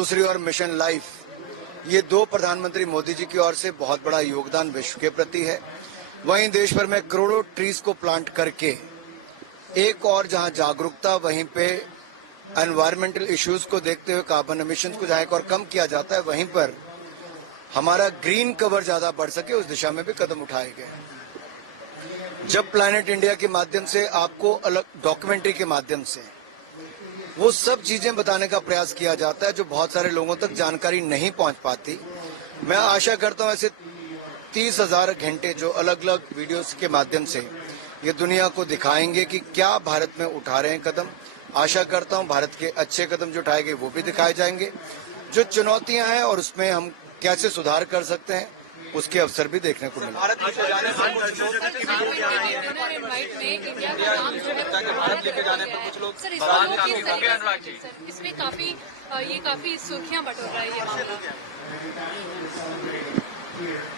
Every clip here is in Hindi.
दूसरी ओर मिशन लाइफ, ये दो प्रधानमंत्री मोदी जी की ओर से बहुत बड़ा योगदान विश्व के प्रति है। वहीं देश भर में करोड़ों ट्रीज को प्लांट करके एक और जहां जागरूकता, वहीं पे एनवायरमेंटल इश्यूज को देखते हुए कार्बन एमिशन को जहां एक और कम किया जाता है, वहीं पर हमारा ग्रीन कवर ज्यादा बढ़ सके उस दिशा में भी कदम उठाए गए। जब प्लैनेट इंडिया के माध्यम से आपको अलग डॉक्यूमेंट्री के माध्यम से वो सब चीजें बताने का प्रयास किया जाता है जो बहुत सारे लोगों तक जानकारी नहीं पहुंच पाती, मैं आशा करता हूं ऐसे 30,000 घंटे जो अलग अलग वीडियोस के माध्यम से ये दुनिया को दिखाएंगे कि क्या भारत में उठा रहे हैं कदम। आशा करता हूं भारत के अच्छे कदम जो उठाए गए वो भी दिखाए जाएंगे, जो चुनौतियां हैं और उसमें हम कैसे सुधार कर सकते हैं उसके अवसर भी देखने को मिले। भारत लेके जाने पर कुछ लोग इसमें काफी सुर्खियां बटोर रहा है ये मामला।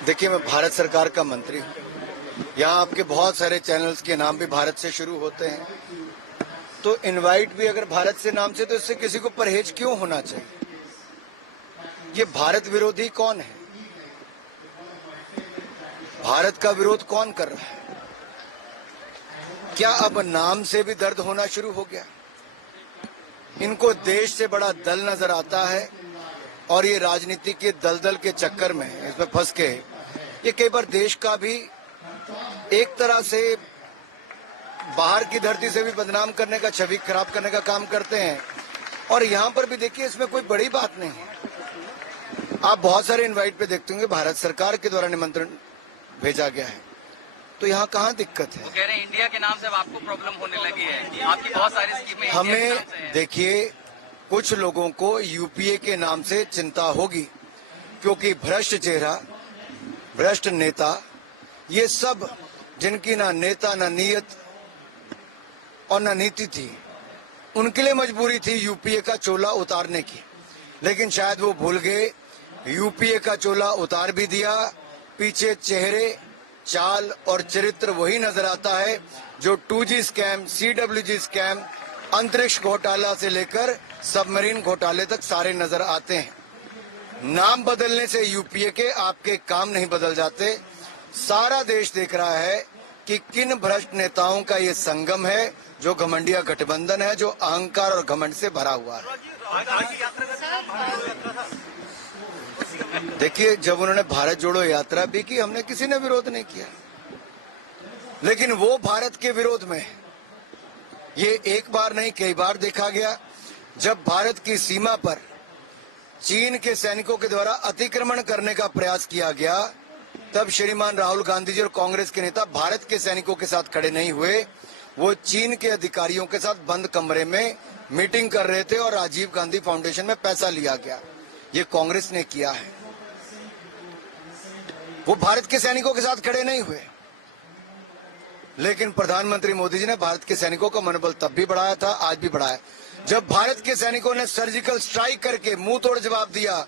देखिए, मैं भारत सरकार का मंत्री हूँ। यहाँ आपके बहुत सारे चैनल्स के नाम भी भारत से शुरू होते हैं, तो इनवाइट भी अगर भारत से नाम से, तो इससे किसी को परहेज क्यों होना चाहिए? ये भारत विरोधी कौन है? भारत का विरोध कौन कर रहा है? क्या अब नाम से भी दर्द होना शुरू हो गया? इनको देश से बड़ा दल नजर आता है और ये राजनीति के दलदल के चक्कर में इसमें फंस के ये कई बार देश का भी एक तरह से बाहर की धरती से भी बदनाम करने का, छवि खराब करने का काम करते हैं। और यहाँ पर भी देखिए, इसमें कोई बड़ी बात नहीं है। आप बहुत सारे इनवाइट पे देखते होंगे भारत सरकार के द्वारा निमंत्रण भेजा गया है, तो यहाँ कहाँ दिक्कत है? वो कह रहे हैं इंडिया के नाम से अब आपको प्रॉब्लम होने लगी है, आपकी बहुत सारी स्कीमें हमें देखिए, कुछ लोगों को यूपीए के नाम से चिंता होगी, क्योंकि भ्रष्ट चेहरा, भ्रष्ट नेता, ये सब जिनकी ना नेता, ना नीयत और ना नीति थी, उनके लिए मजबूरी थी यूपीए का चोला उतारने की। लेकिन शायद वो भूल गए, यूपीए का चोला उतार भी दिया, पीछे चेहरे, चाल और चरित्र वही नजर आता है जो 2G स्कैम, CWG स्कैम, अंतरिक्ष घोटाला से लेकर सबमरीन घोटाले तक सारे नजर आते हैं। नाम बदलने से यूपीए के आपके काम नहीं बदल जाते। सारा देश देख रहा है कि किन भ्रष्ट नेताओं का ये संगम है, जो घमंडिया गठबंधन है, जो अहंकार और घमंड से भरा हुआ है। देखिए, जब उन्होंने भारत जोड़ो यात्रा भी की, हमने किसी ने विरोध नहीं किया, लेकिन वो भारत के विरोध में ये एक बार नहीं कई बार देखा गया। जब भारत की सीमा पर चीन के सैनिकों के द्वारा अतिक्रमण करने का प्रयास किया गया, तब श्रीमान राहुल गांधी जी और कांग्रेस के नेता भारत के सैनिकों के साथ खड़े नहीं हुए, वो चीन के अधिकारियों के साथ बंद कमरे में मीटिंग कर रहे थे और राजीव गांधी फाउंडेशन में पैसा लिया गया। ये कांग्रेस ने किया है। वो भारत के सैनिकों के साथ खड़े नहीं हुए, लेकिन प्रधानमंत्री मोदी जी ने भारत के सैनिकों का मनोबल तब भी बढ़ाया था, आज भी बढ़ाया। जब भारत के सैनिकों ने सर्जिकल स्ट्राइक करके मुंह तोड़ जवाब दिया,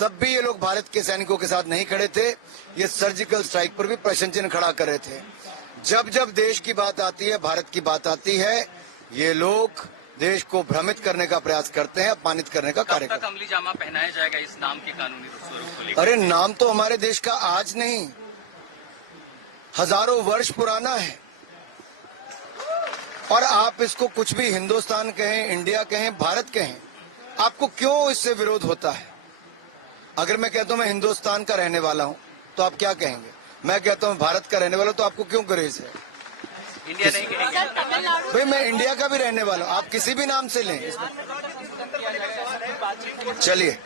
तब भी ये लोग भारत के सैनिकों के साथ नहीं खड़े थे। ये सर्जिकल स्ट्राइक पर भी प्रश्न चिन्ह खड़ा कर रहे थे। जब जब देश की बात आती है, भारत की बात आती है, ये लोग देश को भ्रमित करने का प्रयास करते हैं, अपमानित करने का कार्य करते हैं। अमली जामा पहनाया जाएगा इस नाम के कानूनी स्वरूप को लेकर? अरे, नाम तो हमारे देश का आज नहीं, हजारों वर्ष पुराना है। और आप इसको कुछ भी हिंदुस्तान कहें, इंडिया कहें, भारत कहें, आपको क्यों इससे विरोध होता है? अगर मैं कहता हूं मैं हिंदुस्तान का रहने वाला हूं, तो आप क्या कहेंगे? मैं कहता हूं भारत का रहने वाला हूं, तो आपको क्यों गुरेज है? इंडिया नहीं कहेंगे भाई, मैं इंडिया का भी रहने वाला हूं, आप किसी भी नाम से लें। चलिए।